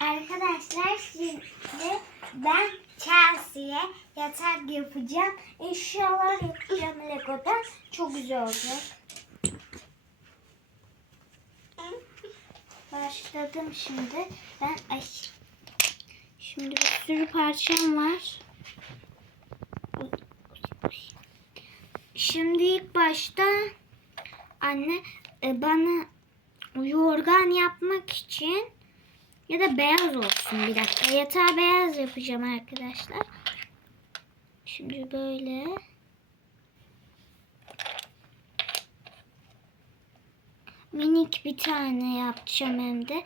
Arkadaşlar şimdi ben Chelsea'ye yatak yapacağım. Eşyalar yapacağım Lego'dan. Çok güzel olacak. Başladım şimdi. Ben ay şimdi bir sürü parçam var. Şimdi ilk başta anne e, bana yorgan yapmak için ya da beyaz olsun bir dakika. Yatağı beyaz yapacağım arkadaşlar. Şimdi böyle. Minik bir tane yapacağım hem de.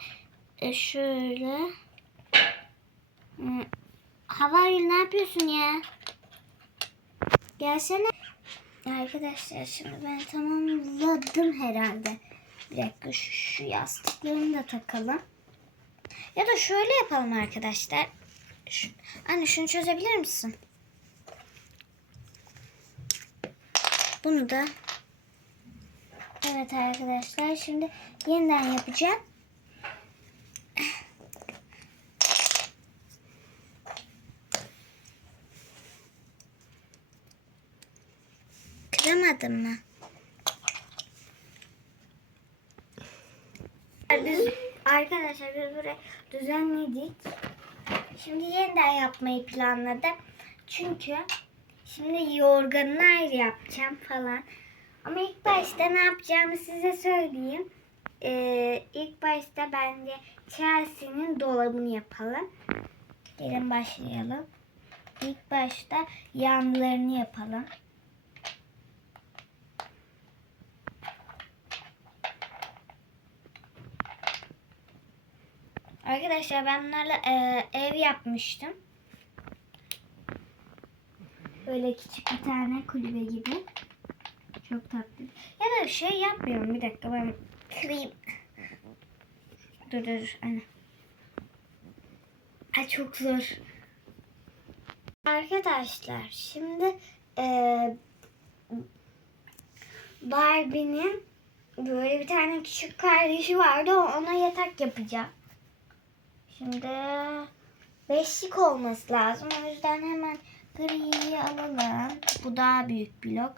E şöyle. Hı. Havayül ne yapıyorsun ya? Gelsene. Arkadaşlar şimdi ben tamamladım herhalde. Bir dakika şu, şu yastıklarını da takalım. Ya da şöyle yapalım arkadaşlar. Şu, anne şunu çözebilir misin? Bunu da. Evet arkadaşlar şimdi yeniden yapacağım. Kıramadım mı? Biz, arkadaşlar biz burayı düzenledik. Şimdi yeniden yapmayı planladım. Çünkü şimdi yorganlar yapacağım falan. Ama ilk başta ne yapacağımı size söyleyeyim. Ee, ilk başta bence Chelsea'nin dolabını yapalım. Gelin başlayalım. İlk başta yanlarını yapalım. Arkadaşlar ben bunlarla e, ev yapmıştım. Böyle küçük bir tane kulübe gibi. Çok tatlı. Ya da şey yapmıyorum. Bir dakika ben kırayım. Dur dur anne. Ay çok zor. Arkadaşlar şimdi e, Barbie'nin böyle bir tane küçük kardeşi vardı. Ona yatak yapacağım. Şimdi beşlik olması lazım. O yüzden hemen griyi alalım. Bu daha büyük blok.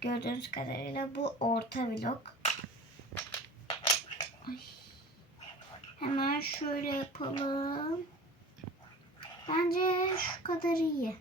Gördüğünüz kadarıyla bu orta blok. Ay. Hemen şöyle yapalım. Bence şu kadar iyi.